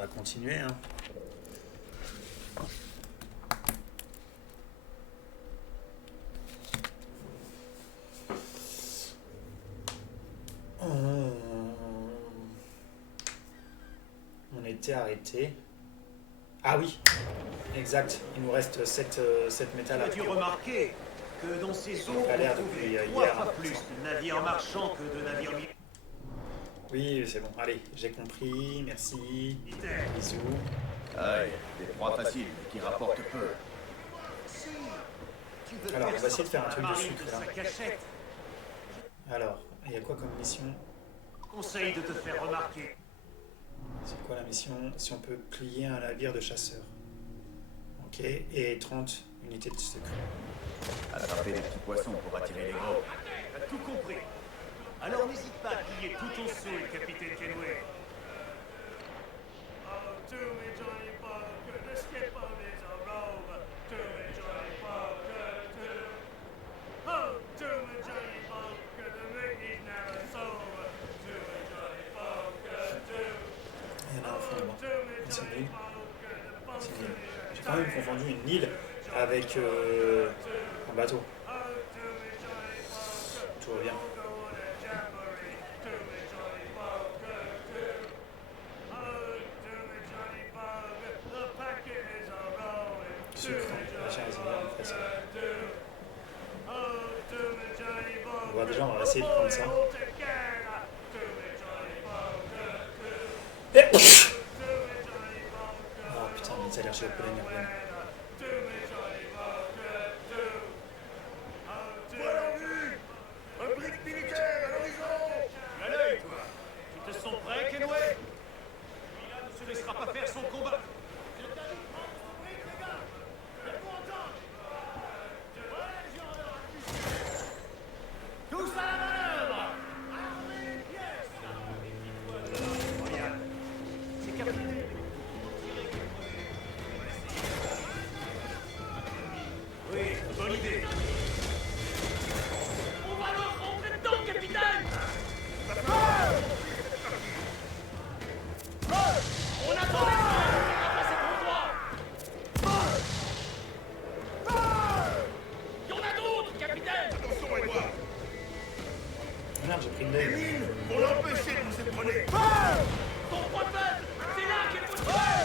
va continuer. Hein. On était arrêté. Ah oui, exact. Il nous reste 7 métal. Tu as dû remarquer que dans ces eaux, a l'air on depuis trouvait hier. 3 fois plus de navires marchands que de navires militaires. Oui, c'est bon. Allez, j'ai compris. Merci. Bisous. Aïe, des proies faciles, mais qui rapportent peu. Alors, on va essayer de faire un truc de sucre là. Sa cachette. Alors, il y a quoi comme mission? Conseille de te faire remarquer. C'est quoi la mission? Si on peut plier un navire de chasseurs. Ok, et 30 unités de secret. Attraper des petits poissons pour attirer les gros. T'as tout compris. Alors n'hésite pas à piller tout ton saoul, capitaine Kenway. Il y en a un fond là-bas. C'est nul. C'est nul. J'ai quand même confondu une île avec un bateau. Tout va bien. Sucre, machin, c'est bien, on fait ça. On va déjà, on va essayer de prendre ça. Et... Oh putain, mais ça a l'air chez le pollen, rien. Un brick militaire à l'horizon. À l'œil, toi. Tu te sens prêt, Kenway? Celui-là ne se laissera pas faire son combat. Tous à la manœuvre! Armée, pièce! Regarde, c'est capitaine. Oui, bonne idée. On va leur rentrer dedans, capitaine! On attend les hommes à passer pour droit! Il y en a d'autres, capitaine! Attention, Edouard. Merde, j'ai pris une deuil. Mine, pour l'empêcher de nous épauler. Ton point faible, c'est là qu'il faut tirer!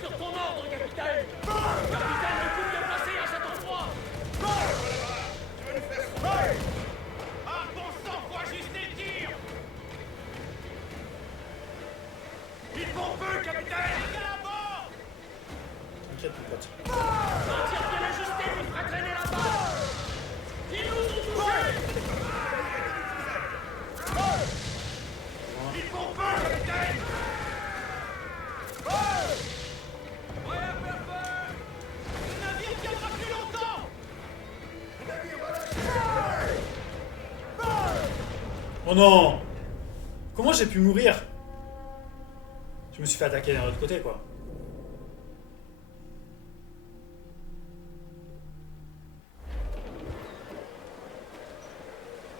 Sur ton ordre, capitaine! Capitaine, le coup bien placé à cet endroit! Tu vas nous faire sauter. Un bon sang, faut ajuster le tir! Ils font feu, capitaine! Les gars à bord! T'inquiète, mon pote. Un tir bien ajusté lui fera traîner la balle! Ils nous ont touchés! Ils font feu, capitaine! Ouais, parfait! Le navire tiendra plus longtemps! Oh non! Comment j'ai pu mourir? Je me suis fait attaquer d'un autre côté, quoi.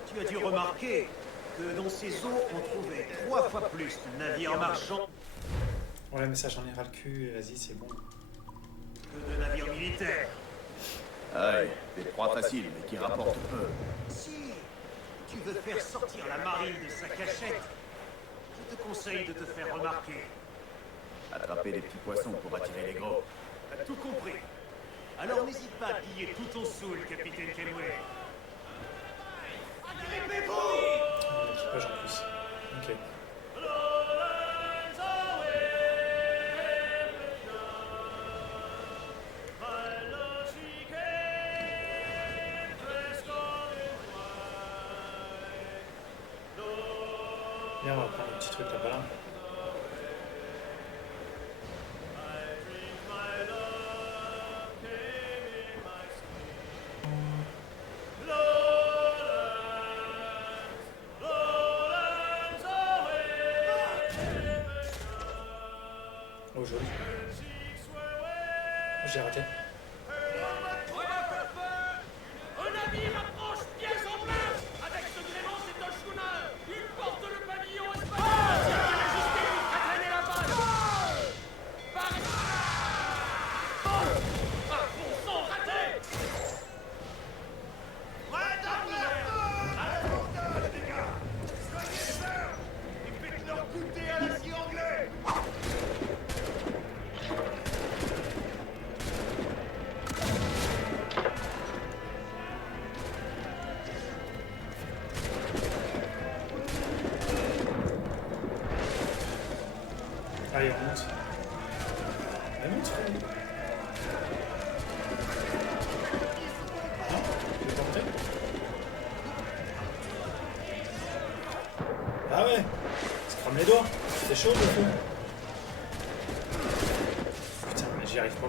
Tu as dû remarquer que dans ces eaux, on trouvait 3 fois plus de navires marchands Ouais, mais ça, j'en ai ras le cul. Vas-y, c'est bon. que de navires militaires. Aïe, des proies faciles, mais qui rapportent peu. Si tu veux faire sortir la marine de sa cachette, je te conseille de te faire remarquer. Attraper des petits poissons pour attirer les gros. T'as tout compris. Alors n'hésite pas à piller tout ton saoul, capitaine Kenway. Agrippez-vous! L'équipage en plus. Ok. Viens, on va prendre le petit truc là-bas là. Oh, joli. Oh, j'ai raté. Un navire approche, pièce en place! Avec ce gréement, c'est un schooner! Il porte le pavillon espagnol! Tire bien ajusté, lui fera traîner la balle! C'est chaud le feu. Putain, j'y arrive pas.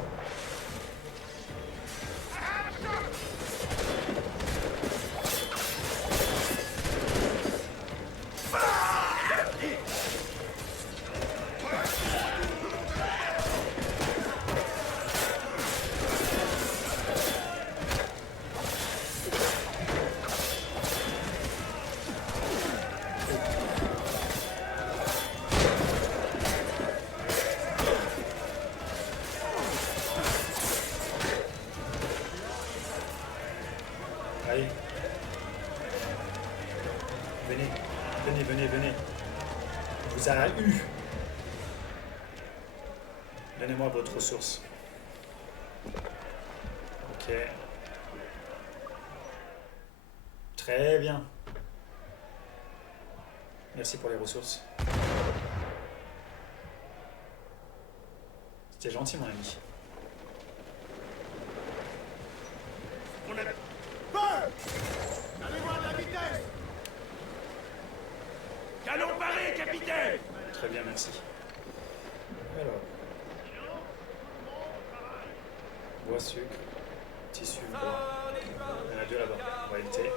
Allez. Venez, venez, venez, venez. On vous a eu. Donnez-moi votre ressource. Ok. Très bien. Merci pour les ressources. C'était gentil, mon ami. On a... Feu! Donnez-moi de la vitesse! Canon paré, capitaine! Très bien, merci. Alors. Bois, sucre, tissu, bois. Il y en a deux là-bas. On va éviter.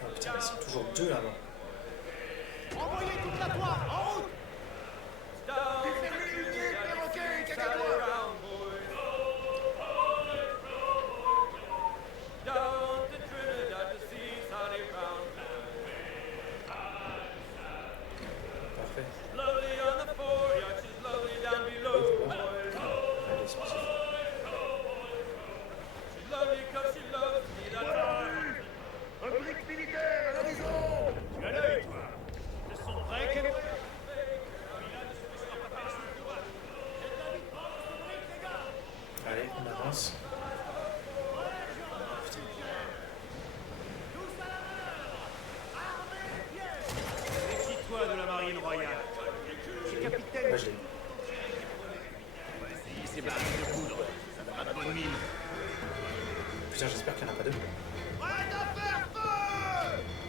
Ah putain, ils sont toujours deux là-bas. Envoyez toute la toile, en route! Déferlez l'unier, perroquet et cacadois! Parfait. Un brick militaire à l'horizon! Tu as l'œil, toi! Ils sont prêts, Kevin? Allez, on avance. Méfie-toi de la marine royale. C'est capitaine. Ouais, je l'ai eu. C'est barré de poudre. Ça n'a pas de bonne mine. Putain, j'espère qu'il n'y en a pas deux. Prête à faire feu!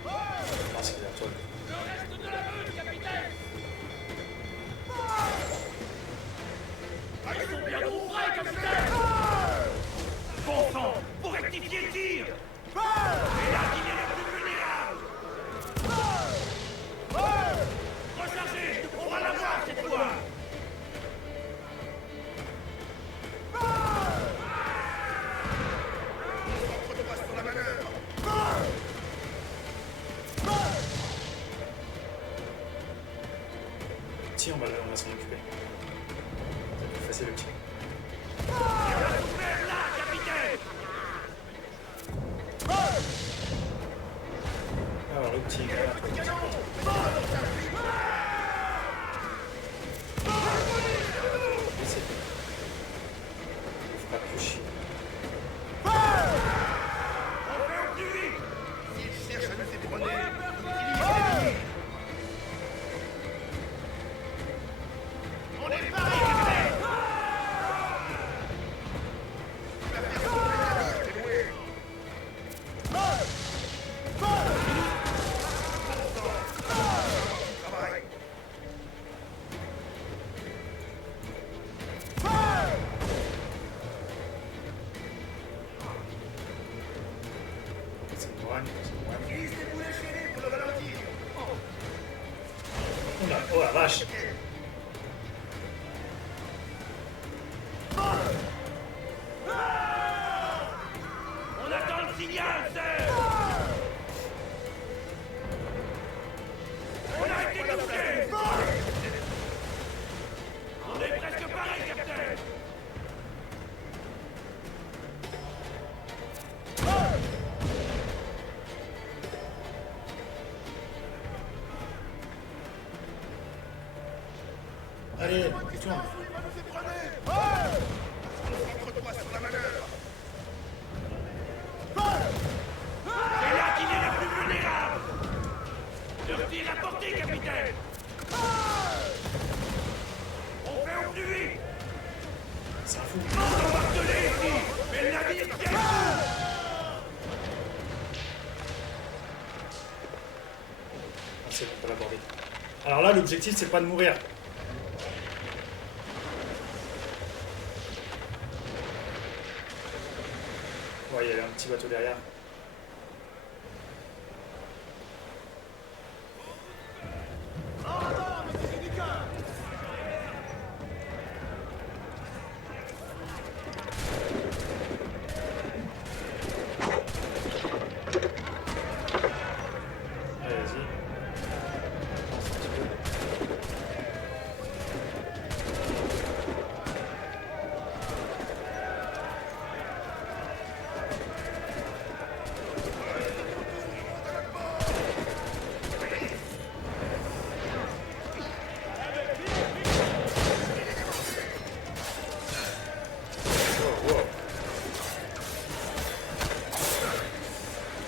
Ah, c'est derrière toi. Le reste de la meute, capitaine! Ils sont bien trop près, capitaine! Bon sang! Pour rectifier le tir! Et là qu'il est le plus vulnérable! Rechargez! On va l'avoir cette fois! Concentre-toi sur la manœuvre! Tiens, on va s'en occuper. C'est plus facile le tir. Vers là, capitaine! Alors, le petit gars. Laissez. Il fera plus chier. On fait au plus vite! S'ils cherchent à nous ébranler, utilisez l'ennemi! On est paré, capitaine! La personne de l'ennemi est louée! Travail! C'est moi. Utilise les boulets chaînés pour le ralentir! Oula, oh la vache. On attend le signal, sir! On a été touché! On est presque paré, capitaine! Allez, tourne. Concentre-toi sur la manœuvre! C'est là qu'il est le plus vulnérable! Le tir à portée, capitaine! On fait au plus vite! C'est un fou. On va marteler ici! Mais le navire tient! l'aborder. Alors là, l'objectif, c'est pas de mourir. Ouais, il y avait un petit bateau derrière.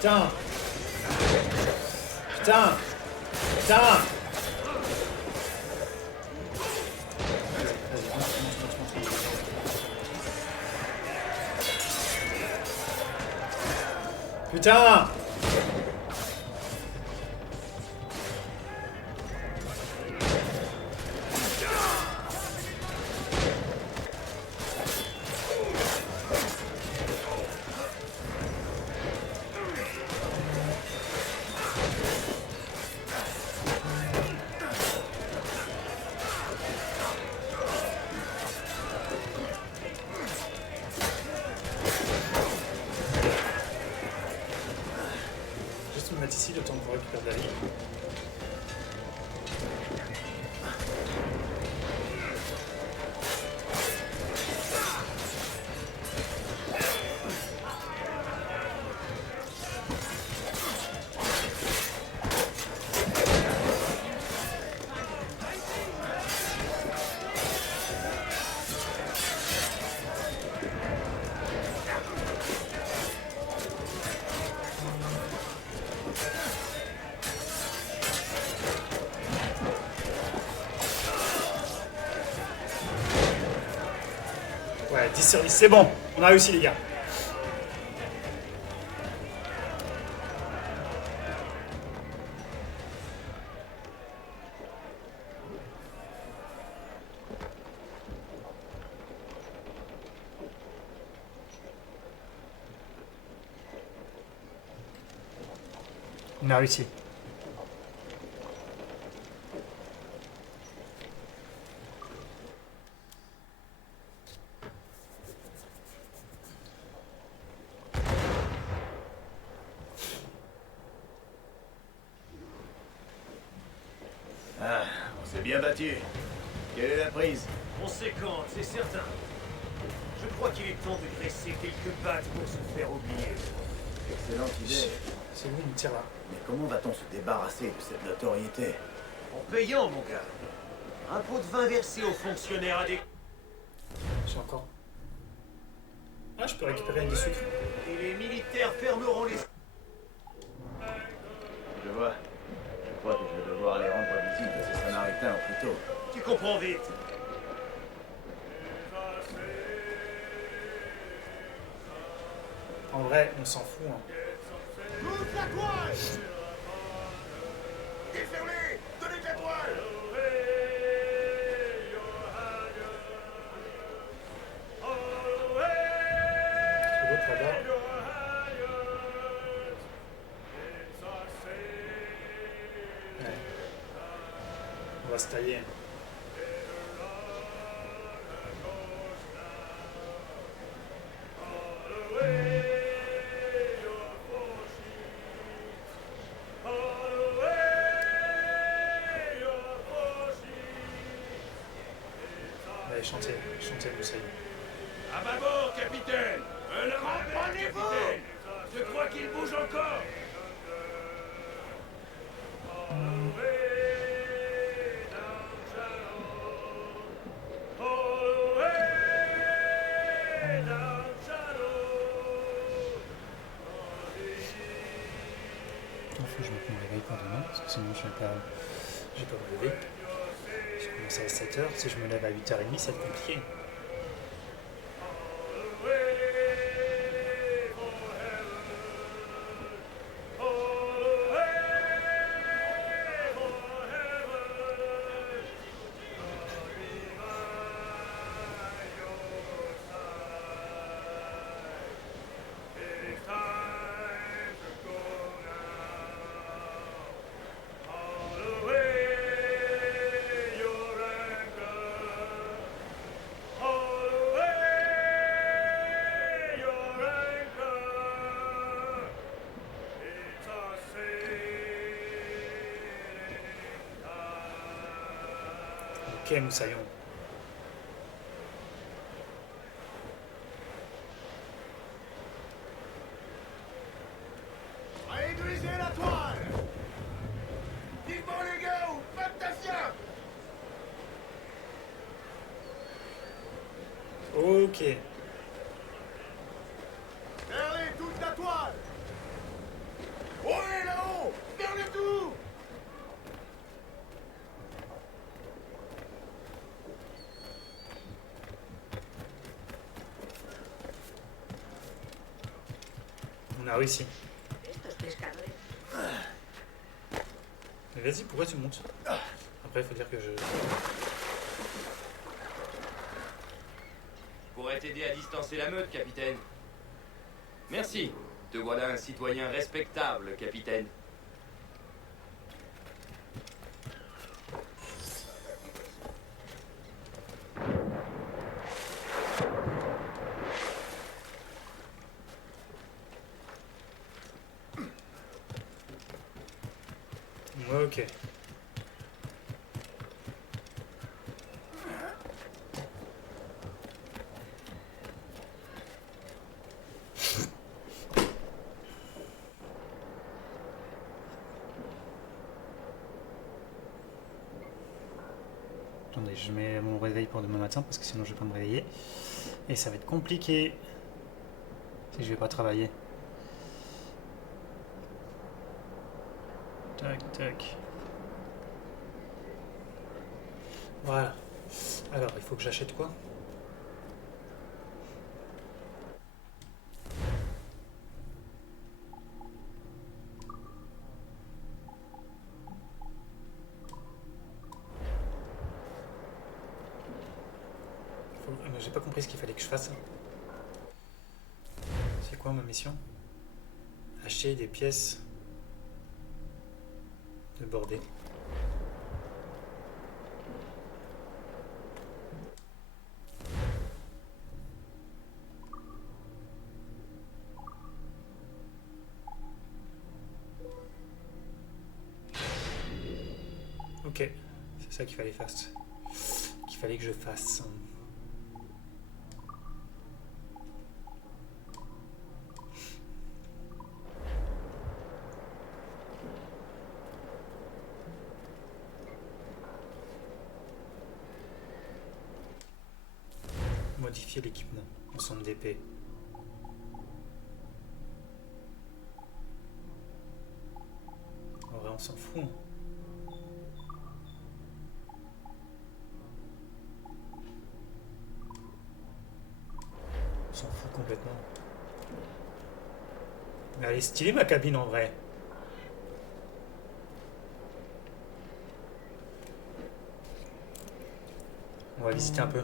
Putain! Putain! Putain! Putain! Juste me mettre ici le temps de récupérer de la vie. Ouais, 10 sur 10, c'est bon. On a réussi, les gars. On a réussi. Ah, on s'est bien battu. Quelle est la prise? Conséquente, c'est certain. Je crois qu'il est temps de dresser quelques pattes pour se faire oublier. Excellente idée. C'est où on tire là? Mais comment va-t-on se débarrasser de cette notoriété? En payant, mon gars. Un pot de vin versé aux fonctionnaires adéquats. J'ai encore. Ah, je peux récupérer du sucre. Et les militaires fermeront les... Je vois. Je crois que je vais devoir aller rendre visite à ces Samaritains au plus tôt. Tu comprends vite. En vrai, on s'en fout. Hein. Toute la toile! Déferlez! Donnez de la toile! C'est l'autre là-bas. Ouais. On va se tailler. Allez, chantez, chantez, Moussaï. À bâbord, capitaine! Un avant, capitaine! Je crois qu'il bouge encore! Il faut que je mette mon réveil pour demain, parce que sinon je vais pas me lever. Je commence à 7h, si je me lève à 8h30, ça va être compliqué. Ok, Moussaillon. Réduisez la toile. Vivement les gars, ou Fantasia. Ok. Fermez toute la toile. Ouais, là-haut. Fermez tout. On a réussi. Estos pescadores. Mais vas-y, pourquoi tu montes? Après, il faut dire que je... Je pourrais t'aider à distancer la meute, capitaine. Merci. Te voilà un citoyen respectable, capitaine. Ok. Attendez, je mets mon réveil pour demain matin parce que sinon je vais pas me réveiller. Et ça va être compliqué si je vais pas travailler. Tac, tac. Voilà. Alors, il faut que j'achète quoi? J'ai pas compris ce qu'il fallait que je fasse. C'est quoi ma mission? Acheter des pièces de bordée. Ok, c'est ça qu'il fallait faire. Qu'il fallait que je fasse. Modifier l'équipement, ensemble d'épées. En vrai, on s'en fout. On s'en fout complètement. Mais elle est stylée ma cabine en vrai. On va visiter un peu.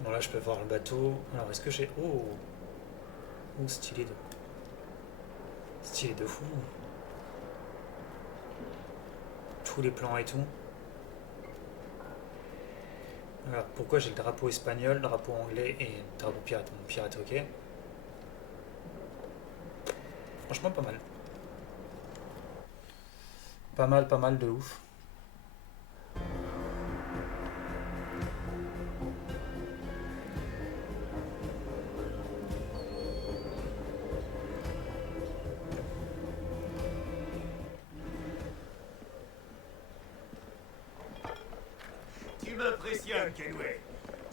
Bon là je peux voir le bateau. Alors est-ce que j'ai... Oh, oh stylé de... Stylé de fou. Tous les plans et tout. Alors pourquoi j'ai le drapeau espagnol, le drapeau anglais et le drapeau pirate? Mon pirate, ok. Franchement pas mal. Pas mal de ouf. Tu m'impressionnes, Kenway.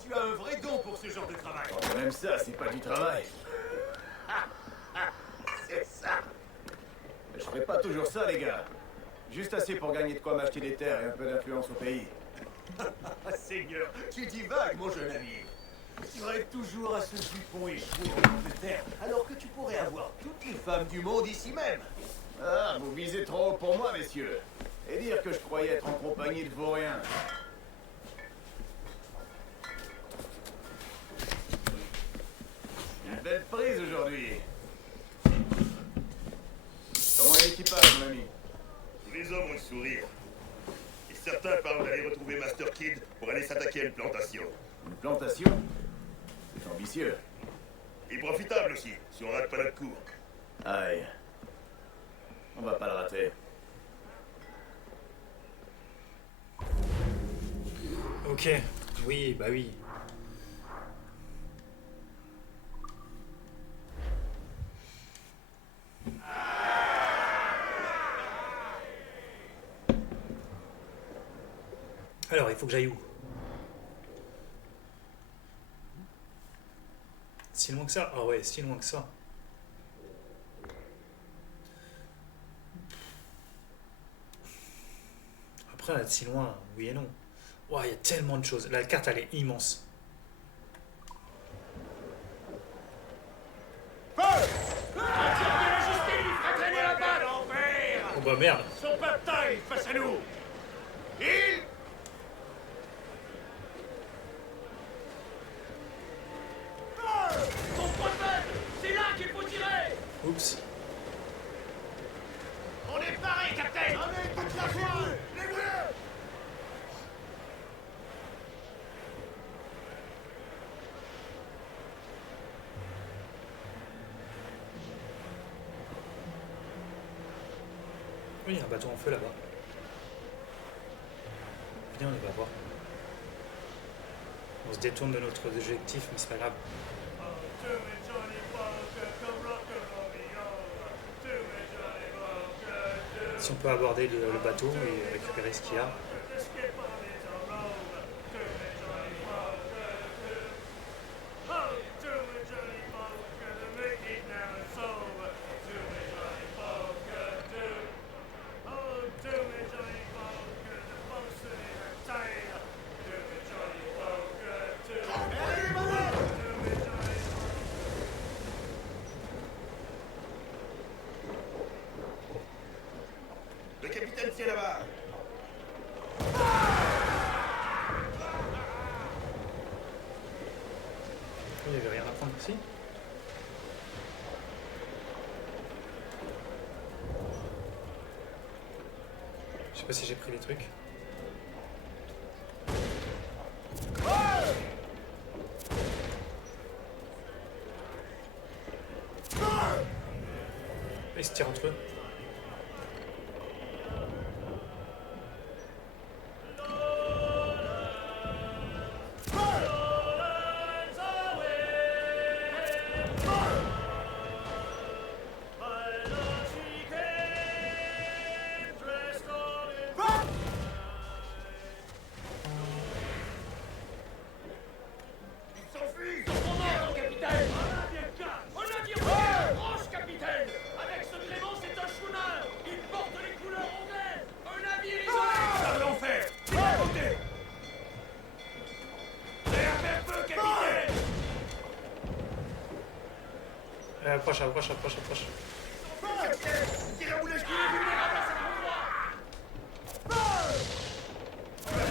Tu as un vrai don pour ce genre de travail. Oh, même ça, c'est pas du travail. C'est ça. Je ferai pas toujours ça, les gars. Juste assez pour gagner de quoi m'acheter des terres et un peu d'influence au pays. Seigneur, tu divagues, mon jeune ami. Tu rêves toujours à ce jupon échoué en Angleterre, alors que tu pourrais avoir toutes les femmes du monde ici même. Ah, vous visez trop haut pour moi, messieurs. Et dire que je croyais être en compagnie de vauriens. Une belle prise aujourd'hui. Comment est l'équipage, mon ami? Tous les hommes ont le sourire. Et certains parlent d'aller retrouver Master Kid pour aller s'attaquer à une plantation. Une plantation? C'est ambitieux. Et profitable aussi, si on rate pas notre cours. Aïe. On va pas le rater. Ok, oui, bah oui. Alors, il faut que j'aille où? Si loin que ça? Ah ouais, si loin que ça. Après, être si loin, oui et non. Ouah, il y a tellement de choses. La carte, elle est immense. Tire bien ajusté, il fera traîner la balle. Oh bah merde. Ils sont pas de taille face à nous. Ils... Ton point de balle, c'est là qu'il faut tirer. Oups. On est parés, capitaine. Allez, toute la joie. Les voleurs. Oui, il y a un bateau en feu là-bas. Viens, on y va voir. On se détourne de notre objectif, mais c'est pas grave. Si on peut aborder le bateau et récupérer ce qu'il y a. Le capitaine, c'est là-bas. Il n'y avait rien à prendre ici. Je sais pas si j'ai pris les trucs. Ils se tirent entre eux. Ton ordre, capitaine. On a dit proche, capitaine. Avec ce gréement, c'est un schooner. Il porte les couleurs anglaises. Un navire isolé. Ça va en faire. C'est à côté. Prêt à faire feu, capitaine. Approche, approche, approche, approche. Tirez à boulet, Il est vulnérable à cet endroit. Il est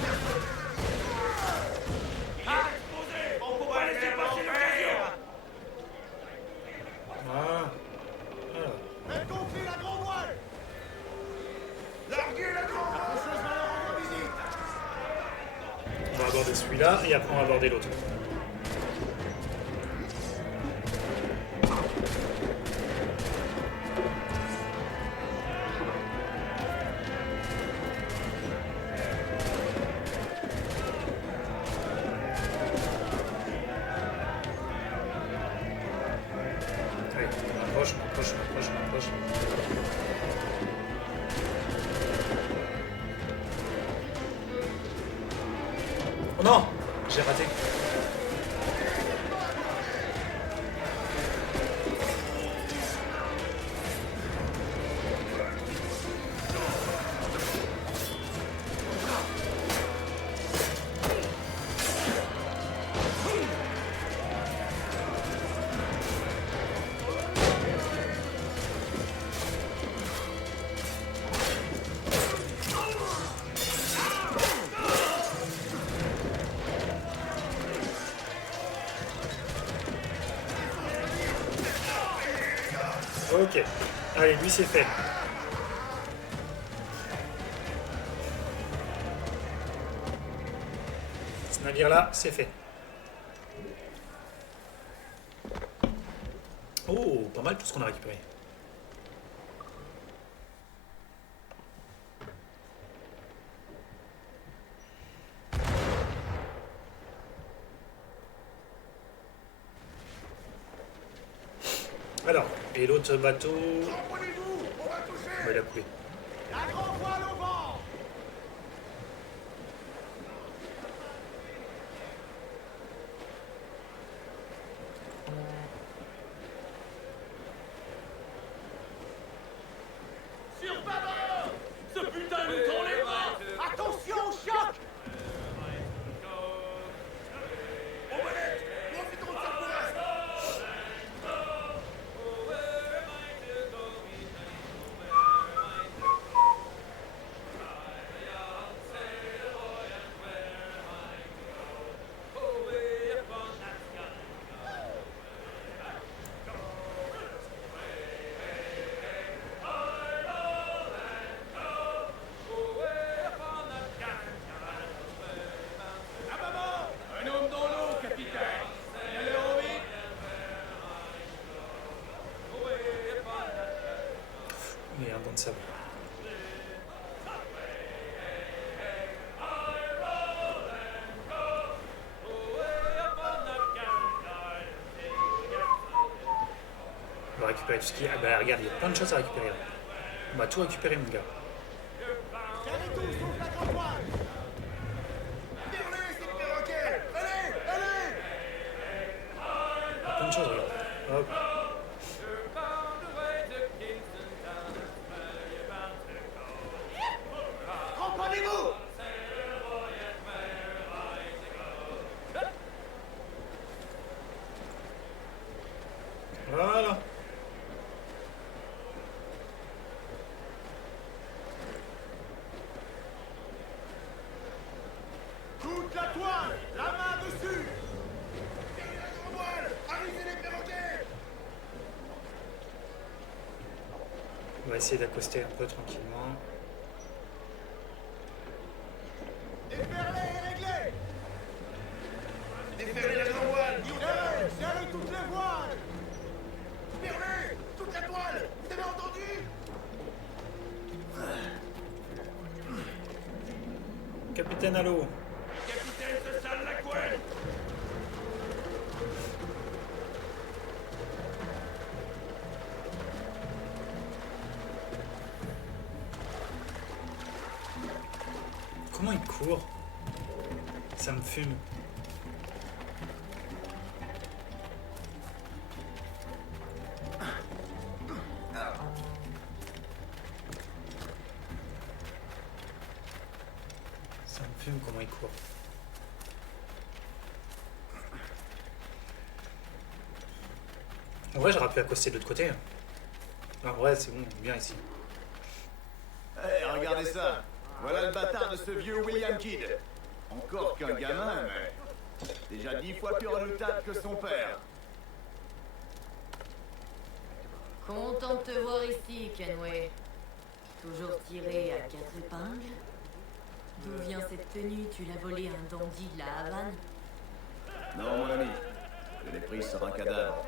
exposé. On peut pas laisser passer l'occasion. Voilà. Voilà. Faites gonfler la grande voile. Larguez la grande voile. La pousseuse va leur rendre visite. On va aborder celui-là et après on va aborder l'autre. Allez, on approche, on approche, on approche, on approche. Oh non! J'ai raté. Ok. Allez, lui c'est fait. Ce navire-là, c'est fait. Oh, pas mal tout ce qu'on a récupéré. Et l'autre bateau... Comprenez-vous, on va toucher. Il a coulé. La grande voile au vent. Sur bâbord! Ce putain nous tend les bras! Attention au choc. Aux manettes! Profitons de cette bourrasque! À bâbord! Un homme dans l'eau, capitaine! Et l'heure vite! Il y a un banc de sable. On va récupérer tout ce qui... Ah bah regarde, il y a plein de choses à récupérer là. On va tout récupérer mon gars. Gardez tout sauf la grande voile. Tire-les, ces perroquets! Allez! Allez! Il y a plein de choses, regarde. Hop. Comprenez-vous. Voilà. Toute la toile, la main dessus. Tirez la grande voile! Arrivez les perroquets! On va essayer d'accoster un peu tranquillement. Déferlez et réglez. Déferrez la grande voile! Serrez, serrez toutes les voiles. Tirez! Toute la toile! Vous avez entendu? Capitaine Halo. Capitaine se sale la couenne! Comment il court? Ça me fume. Ça me fume comment il court. En vrai, j'aurais pu accoster de l'autre côté. En vrai, c'est bon, bien ici. Eh, regardez ça. Voilà le bâtard de ce vieux William Kidd. Encore qu'un gamin, mais... déjà 10 fois plus redoutable que son père. Content de te voir ici, Kenway. Toujours tiré à 4 épingles. D'où vient cette tenue? Tu l'as volée à un dandy de la Havane? Non, mon ami. Je l'ai prise sur un cadavre.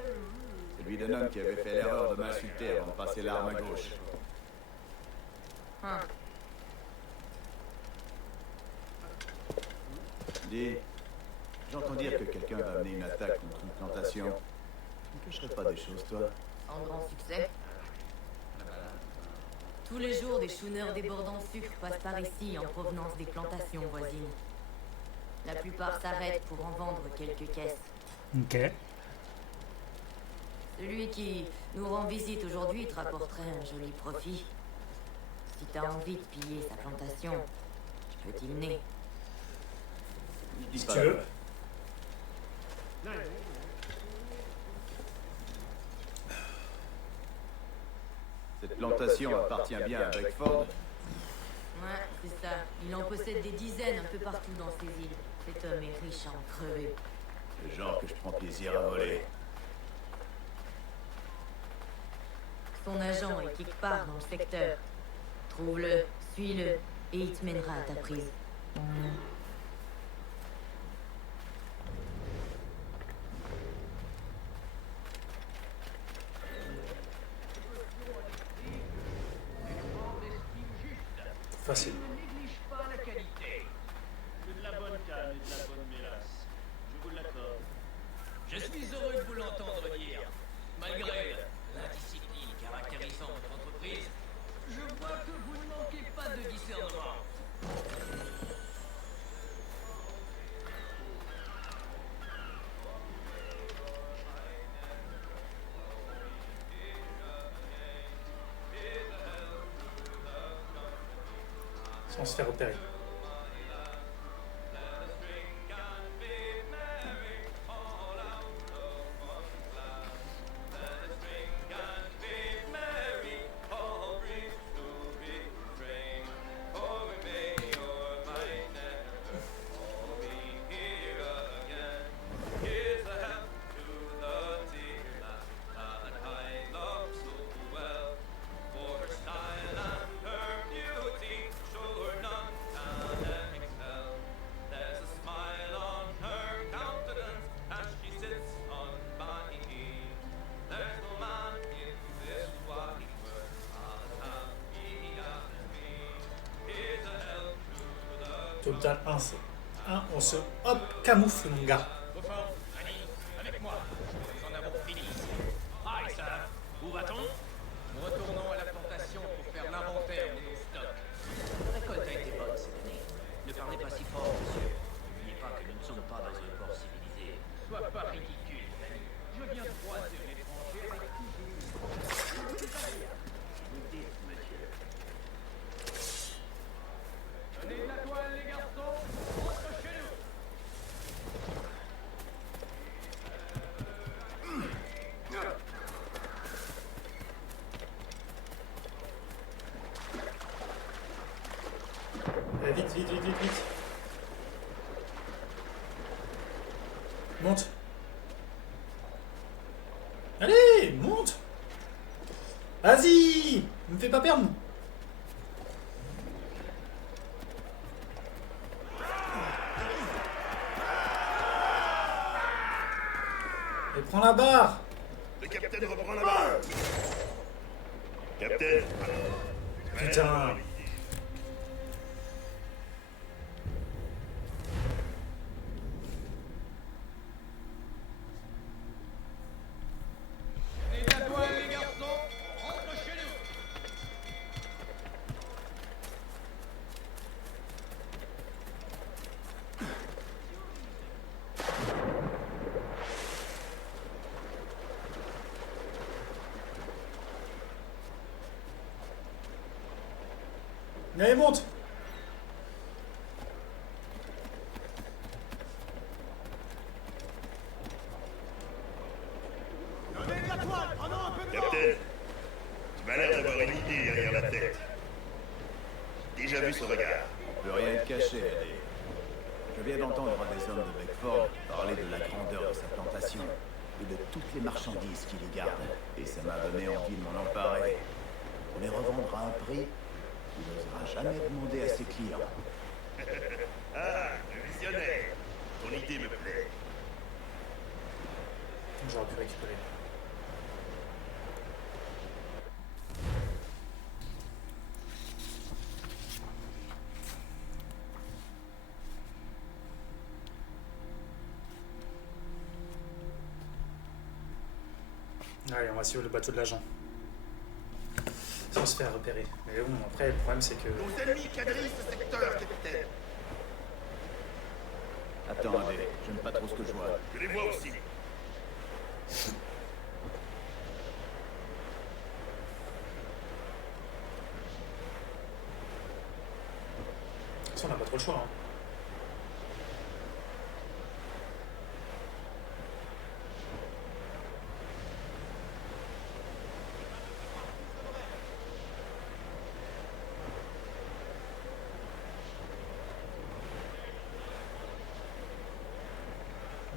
Celui d'un homme qui avait fait l'erreur de m'insulter avant de passer l'arme à gauche. Hein. Dis, j'entends dire que quelqu'un va mener une attaque contre une plantation. Ne cacherais pas des choses, toi? Sans grand succès. Tous les jours, des schooners débordant de sucre passent par ici en provenance des plantations voisines. La plupart s'arrêtent pour en vendre quelques caisses. Ok. Celui qui nous rend visite aujourd'hui te rapporterait un joli profit. Si t'as envie de piller sa plantation, je peux t'y mener. Dis Si pas tu la veux. bonne. Cette plantation appartient bien à Beckford. Ouais, c'est ça. Il en possède des dizaines un peu partout dans ces îles. Cet homme est riche à en crever. Le genre que je prends plaisir à voler. Son agent est quelque part dans le secteur. Trouve-le, suis-le, et il te mènera à ta prise. Facile. Ne néglige pas la qualité. C'est de la bonne canne et de la bonne mélasse. Je vous l'accorde. Je suis heureux de vous l'entendre dire, malgré l'indiscipline. Sans se faire repérer. Total 1, c'est 1, on se hop, camoufle mon gars. Beaufort, Annie, avec moi. Nous en avons fini ici. Ah, et ça, où va-t-on? Nous retournons à la plantation pour faire l'inventaire de nos stocks. La récolte a été bonne cette année. Ne parlez pas si fort, monsieur. N'oubliez pas que nous ne sommes pas dans un port civilisé. Sois pas ridicule, Annie. Je viens de croiser un étranger avec qui j'ai eu. Vous dites, monsieur. Tenez de la toile, les garçons. Rentre chez nous. Vite, vite, vite, vite, vite. Monte. Allez, monte. Vas-y, me fais pas perdre. Et prends la barre. Le capitaine reprend la barre. Capitaine. Putain. Tenez de la toile, les garçons. Rentre chez nous. Allez, monte. Capitaine, tu m'as l'air d'avoir une idée derrière la tête. J'ai déjà vu ce regard. On peut rien te cacher, Eddie. Je viens d'entendre un des hommes de Beckford parler de la grandeur de sa plantation et de toutes les marchandises qu'il y garde. Et ça m'a donné envie de m'en emparer. Pour les revendre à un prix qu'il n'osera jamais demander à ses clients. Ah, le visionnaire. Ton idée me plaît. J'aurais pu récupérer. Allez, on va suivre le bateau de l'agent. Sans se faire repérer. Mais bon, après, le problème c'est que... Nos ennemis quadrillent ce secteur, capitaine. Attendez, j'aime pas trop ce que je vois. Je les vois aussi. Ça, on n'a pas trop le choix. Hein.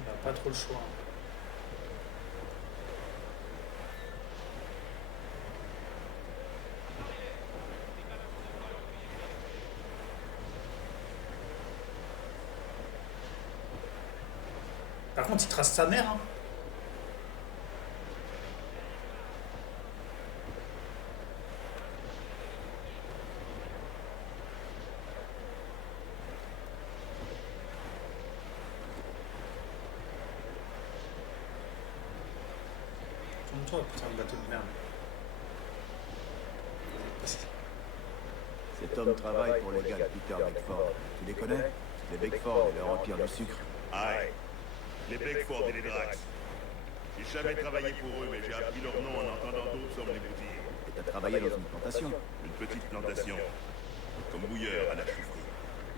On n'a pas trop le choix. Par contre, il trace sa mère. Hein. Tourne-toi, putain de bateau de merde. Cet homme travaille pour les gars de Peter Beckford. Tu les connais? Les Beckford et leur empire du sucre. Aïe. Les Beckford et les Drax. J'ai jamais travaillé pour eux, mais j'ai appris leur nom en entendant d'autres hommes les dire. Et t'as travaillé dans une plantation. Une petite plantation. comme bouilleur à la chaufferie.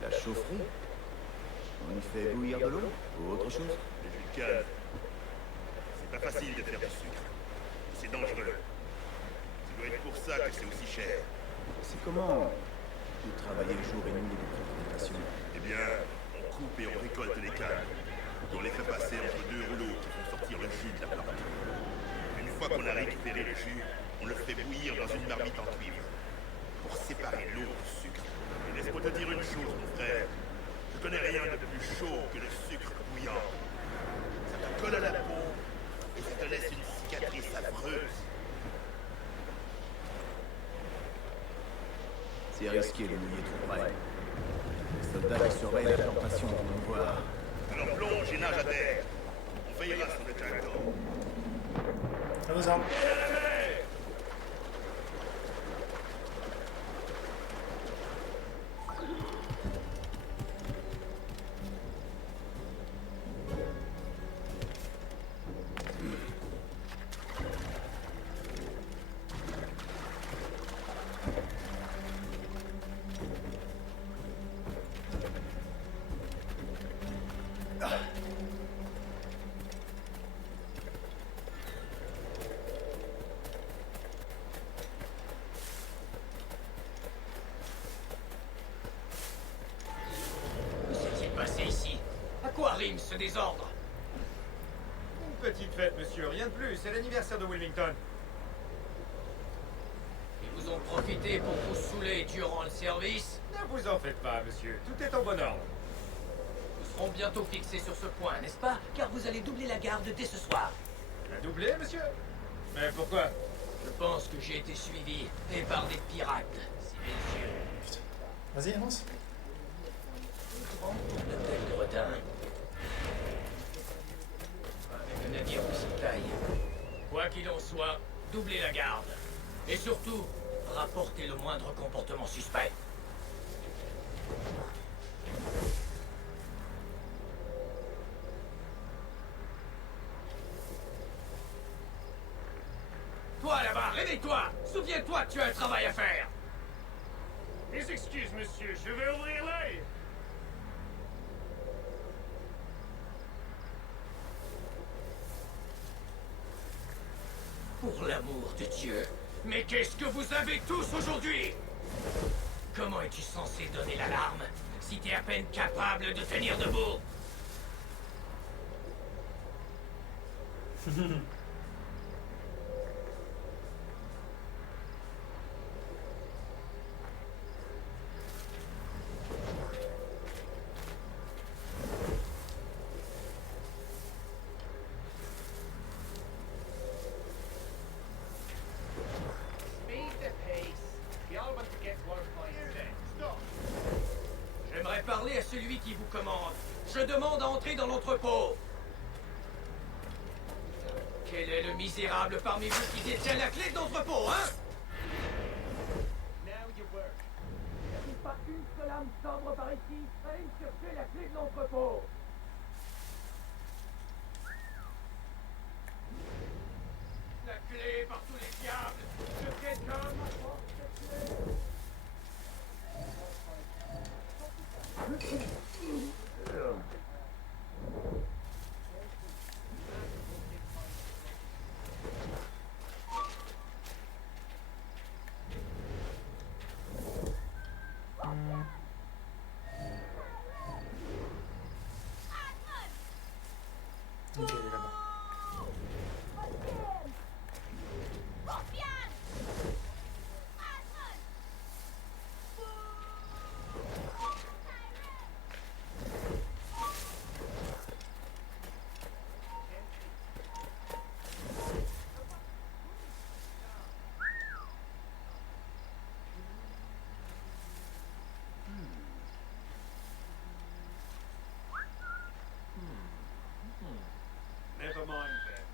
La chaufferie? On y fait bouillir de l'eau? Ou autre chose? Le jus de canne, c'est pas facile de faire du sucre. C'est dangereux. Ça doit être pour ça que c'est aussi cher. C'est comment vous travaillez jour et nuit depuis la plantation? Eh bien, on coupe et on récolte les cannes. Et on les fait passer entre deux rouleaux qui font sortir le jus de la plante. Une fois qu'on a récupéré le jus, on le fait bouillir dans une marmite en cuivre pour séparer l'eau du sucre. Et laisse-moi te dire une chose, mon frère. Je connais rien de plus chaud que le sucre bouillant. Ça te colle à la peau et ça te laisse une cicatrice affreuse. C'est risqué de mouiller trop près. Les soldats qui surveillent la plantation vont voir. Alors plonge et nage à terre. On veillera sur le territoire. À vos armes. Que s'est-il passé ici? À quoi rime ce désordre? Une petite fête, monsieur, rien de plus. C'est l'anniversaire de Wilmington. Ils vous ont profité pour vous saouler durant le service? Ne vous en faites pas, monsieur. Tout est en bon ordre. Nous serons bientôt fixés sur ce point, n'est-ce pas? Car vous allez doubler la garde dès ce soir. La doublé, monsieur? Mais pourquoi? Je pense que j'ai été suivi et par des pirates, si messieurs. Vas-y, avance. Tourne-t-elle de retard? Avec un navire de cette taille. Quoi qu'il en soit, doublez la garde. Et surtout, rapportez le moindre comportement suspect. Toi là-bas, réveille-toi! Souviens-toi que tu as un travail à faire! Mes excuses, monsieur, je vais ouvrir l'œil. Pour l'amour de Dieu! Mais qu'est-ce que vous avez tous aujourd'hui? Comment es-tu censé donner l'alarme si t'es à peine capable de tenir debout? Speed the pace. Y'all want to get work by stop. J'aimerais parler à celui qui vous commande. Je demande à entrer dans l'entrepôt. Quel est le misérable parmi vous qui détient la clé de l'entrepôt, hein? Now you work. Il n'y a pas une seule âme sobre par ici. Allez me chercher la clé de l'entrepôt. La clé par tous les diables. Que quelqu'un m'apporte cette clé. Ok, il est là-bas. Never mind then.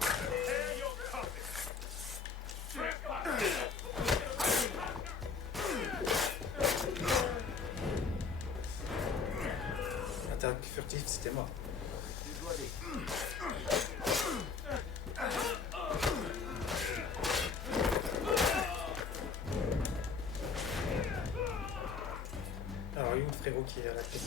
Prepare your coffee. Attaque furtive, c'était moi. frérot qui est à la clé.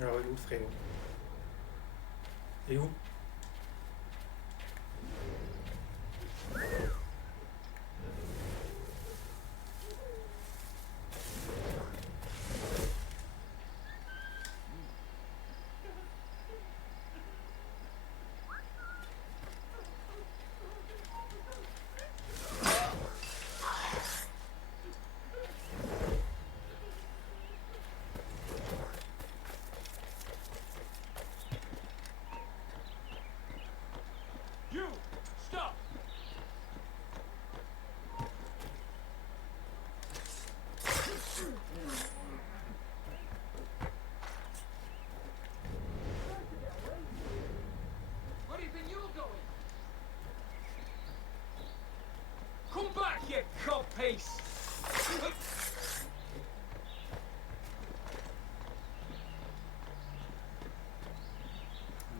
Alors, il est où le frérot? Il est où? You! Stop! Where do you think you're going? Come back, you codpiece!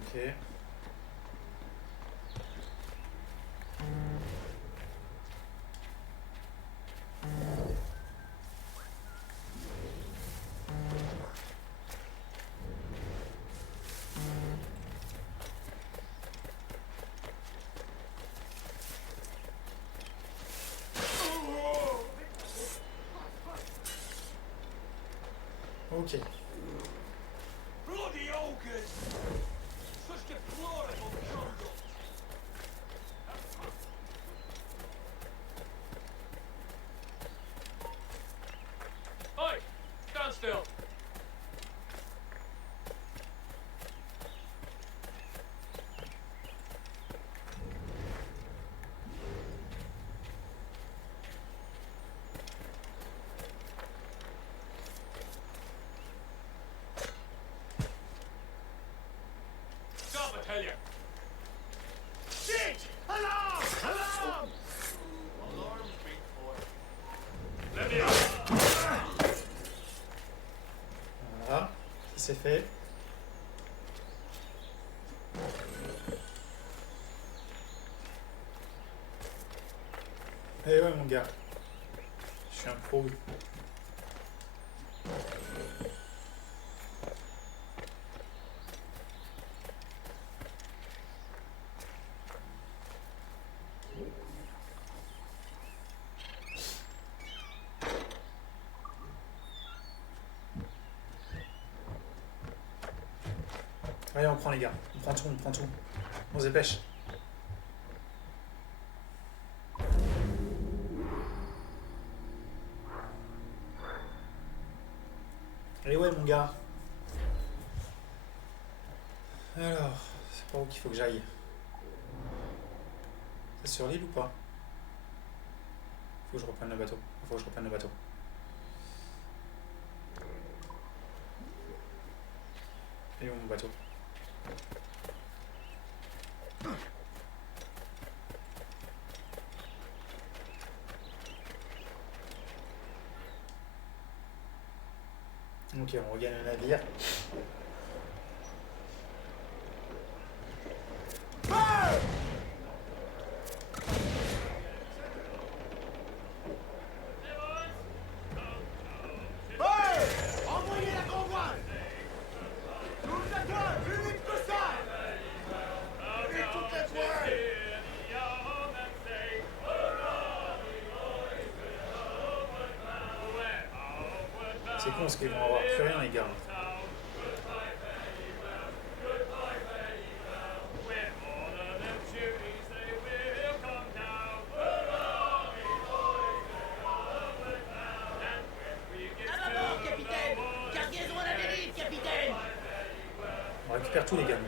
Ok. Ok. Bloody ogres! Such deplorable conduct! Oi! Stand still! Stop, I tell you! Shit! Alarm! Alarm! Alarm's been for. Let me out! Voilà. C'est fait. Eh ouais mon gars. Je suis un pro. Allez, on prend les gars. On prend tout, on prend tout. On se dépêche. Allez, ouais, mon gars. Alors, c'est pas où qu'il faut que j'aille. C'est sur l'île ou pas? Faut que je reprenne le bateau. Faut que je reprenne le bateau. Et où mon bateau? Ok, on regagne le navire. Envoyez la convoite! Toute la toile! Plus vite que ça! Et toute la toile! C'est con parce qu'ils vont avoir plus rien les gars. À bord, capitaine! Cargaison à la dérive, capitaine! On récupère tous les gars.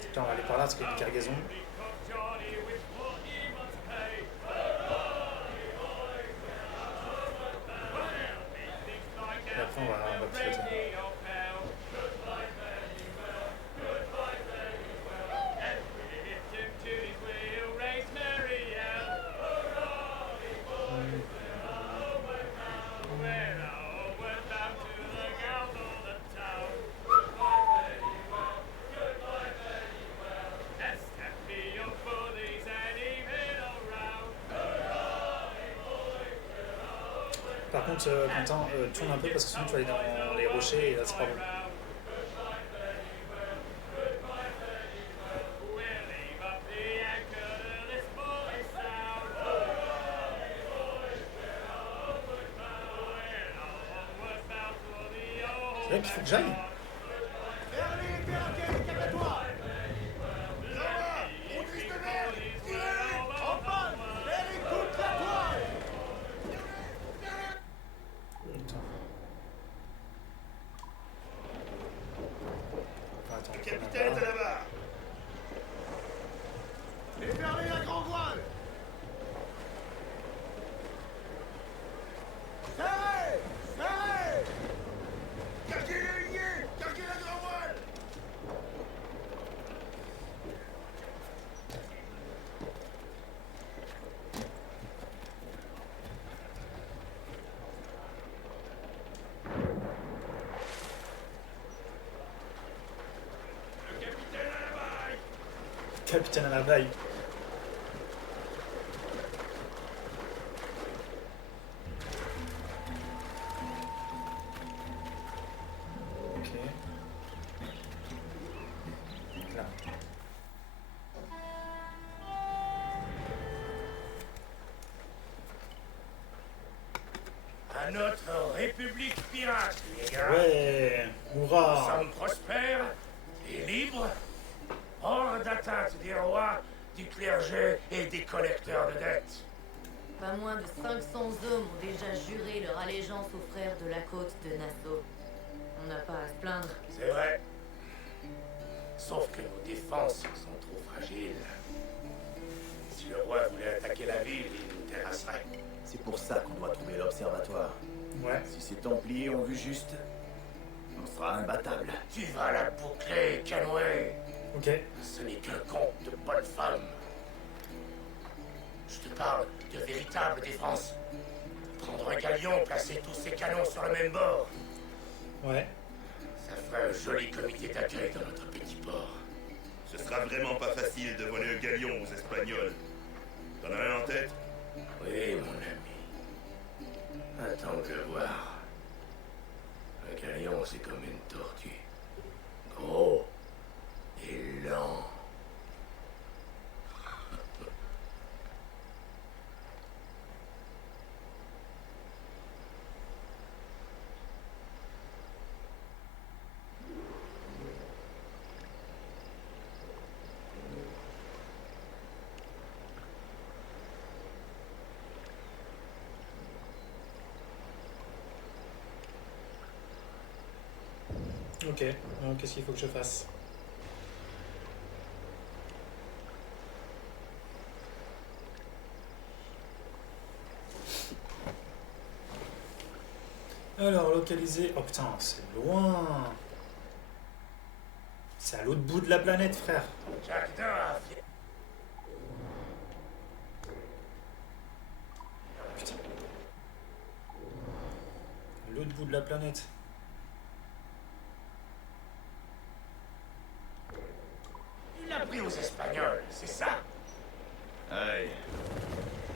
Putain, on va aller par là parce qu'il y a une cargaison. Et après on va piloter. contre, Quentin, tourne un peu parce que sinon tu vas aller dans les rochers et là c'est pas bon. C'est vrai qu'il faut que j'aille. Le capitaine est là-bas. Déferlez la grand voile. Serrez! Serrez! Carguez les lignées. Carguez la grand voile. Capitaine à la baille. Ok. Là. À notre république pirate, les gars. Ouais. Nous Hurrah. sommes prospères et libres, hors d'atteinte des rois, du clergé et des collecteurs de dettes. Pas moins de 500 hommes ont déjà juré leur allégeance aux frères de la côte de Nassau. On n'a pas à se plaindre. C'est vrai. Sauf que nos défenses sont trop fragiles. Si le roi voulait attaquer la ville, il nous terrasserait. C'est pour ça qu'on doit trouver l'observatoire. Ouais. Si ces Templiers ont vu juste, on sera imbattable. Tu vas la boucler, Canway. Ok. Ce n'est qu'un conte de bonne femme. Je te parle de véritable défense. Prendre un galion, placer tous ses canons sur le même bord. Ouais. Ça ferait un joli comité d'accueil dans notre petit port. Ce sera vraiment pas facile de voler un galion aux Espagnols. T'en as un en tête? Oui, mon ami. Attends de le voir. Un galion, c'est comme une tortue. Gros et lent. Ok. Donc qu'est-ce qu'il faut que je fasse? Alors, localiser... Oh putain, c'est loin. C'est à l'autre bout de la planète, frère. Jack Dove. Putain. À l'autre bout de la planète. Il l'a pris aux Espagnols, c'est ça? Aïe.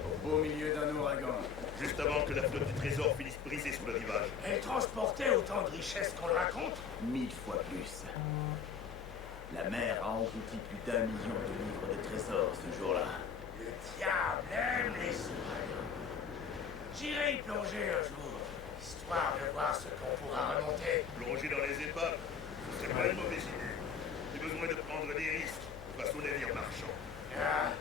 Au beau milieu d'un ouragan. Juste avant que la flotte du trésor finisse brisée sur le rivage. Elle transportait autant de richesses qu'on le raconte? 1000 fois plus. La mer a englouti plus d'1 million de livres de trésors ce jour-là. Le diable aime les Espagnols. J'irai y plonger un jour, histoire de voir ce qu'on pourra remonter. Plonger dans les épaves, ce serait pas une mauvaise idée. J'ai besoin de prendre des risques face aux navires marchands. Ah,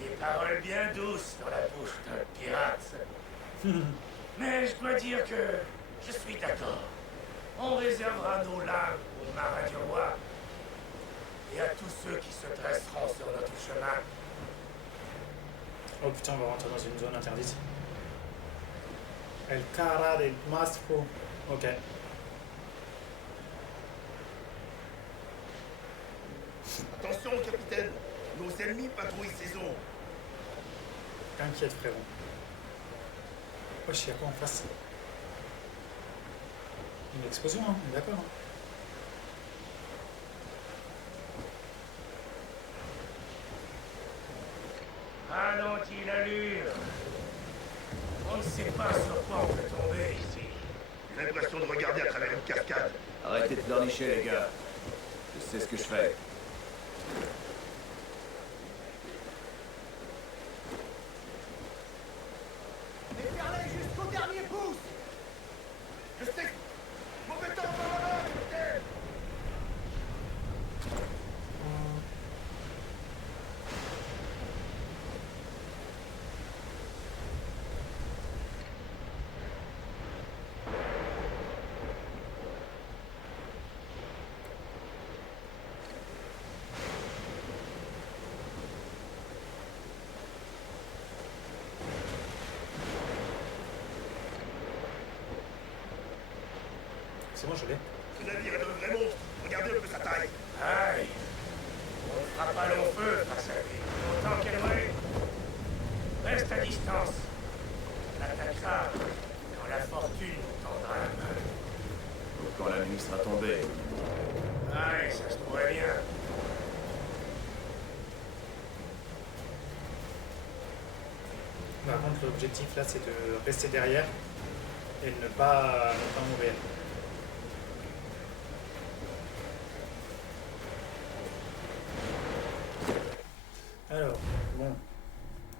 des paroles bien douces dans la bouche d'un pirate. Mais je dois dire que je suis d'accord. On réservera nos lames aux marins du roi et à tous ceux qui se dresseront sur notre chemin. Oh putain, on va rentrer dans une zone interdite. El Cara del Mastro. Ok. Attention, capitaine. Nos ennemis patrouillent ces eaux. T'inquiète, frérot. Wesh, y'a quoi en face? Une explosion, hein, on est d'accord. Hein. Ralentis l'allure. On ne sait pas sur quoi on peut tomber ici. J'ai l'impression de regarder à travers une cascade. Arrêtez de pleurnicher, les gars. Je sais ce que je fais. Éperlez jusqu'au dernier pouce. Je sais. Mauvais temps par là-bas, capitaine. C'est bon, je l'ai. Ce navire est un vrai monstre. Regardez un peu sa taille. Aïe. On ne fera pas long feu face à lui. Longtemps Kenway. Reste à distance. On attaquera quand la fortune nous tendra la main. Ou quand la nuit sera tombée. Aïe, ça se pourrait bien. Par contre, l'objectif là, c'est de rester derrière et de ne pas mourir. Alors,